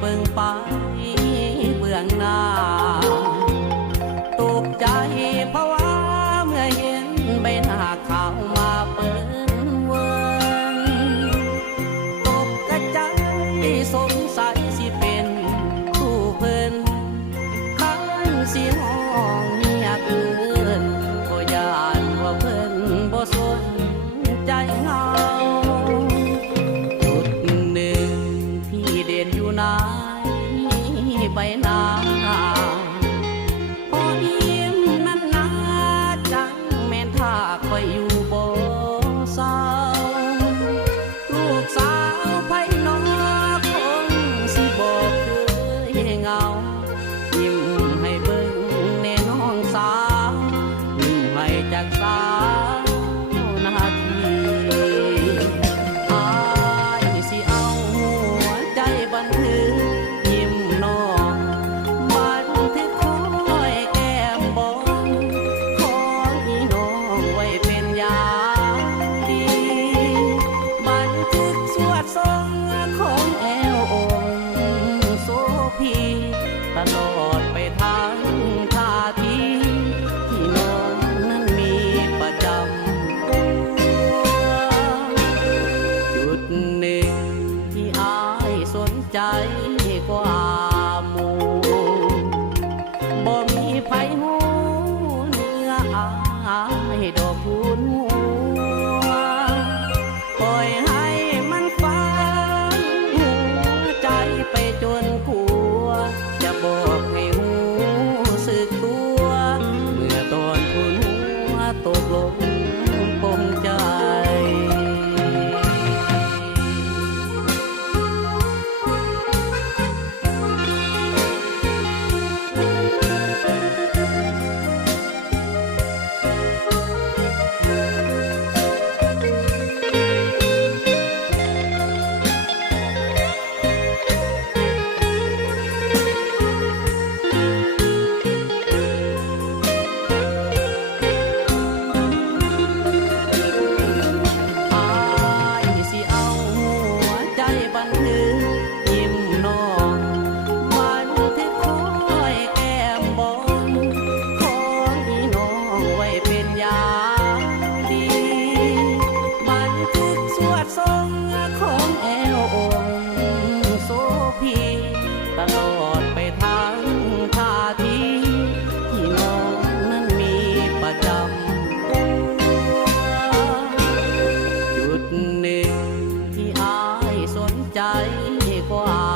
เบิ่งไปเบื้องหน้าตกใจเพราะว่าเมื่อเห็นใบหน้าขาวมาเปิ้นเวินตกกระจายสงสัยสิเป็นคู่เพิ่นคันสิห้องเมียเกินก็ย่านว่าเพิ่นบ่สนใจเฮาจุดหนึ่งที่เด่นอยู่ไหนใบหน้าพอยิ้มนั้นนาจังแม่นถ้าคอยอยู่บ่เศร้าลูกสาวไผน้อคงสิบ่เคยเหงายิ้มให้เบิ่งแน่น้องสาวยิ้มให้จากสาวนาทีอายสิเอาหัวใจบันทึกยิ้มน้องบันทึกคอยแก้มบนขออีน้องไว้เป็นยาดีบันทึกสวดทรงของแอวองค์โสพีตลอดไปทางท่าทีที่น้องนั้นมีประจำจุดหนึ่งที่อายสนใจกว่าหมู่บ่มีไผหูเนื้ออายดอกคูณหัวปล่อยให้มันฟังหัวใจไปจนขัวจะบอกให้หูสึกตัวเมื่อตอนคุณหัวตกลงปงใจบันทึกยิ้มน้องบันทึกคอยแก้มบนขออีน้องไว้เป็นยาดีบันทึกสวดทรงของแอวองค์โสพีตลอดไปทางท่าทีที่น้องนั้นมีประจำจุดหนึ่งที่อายสนใจกว่า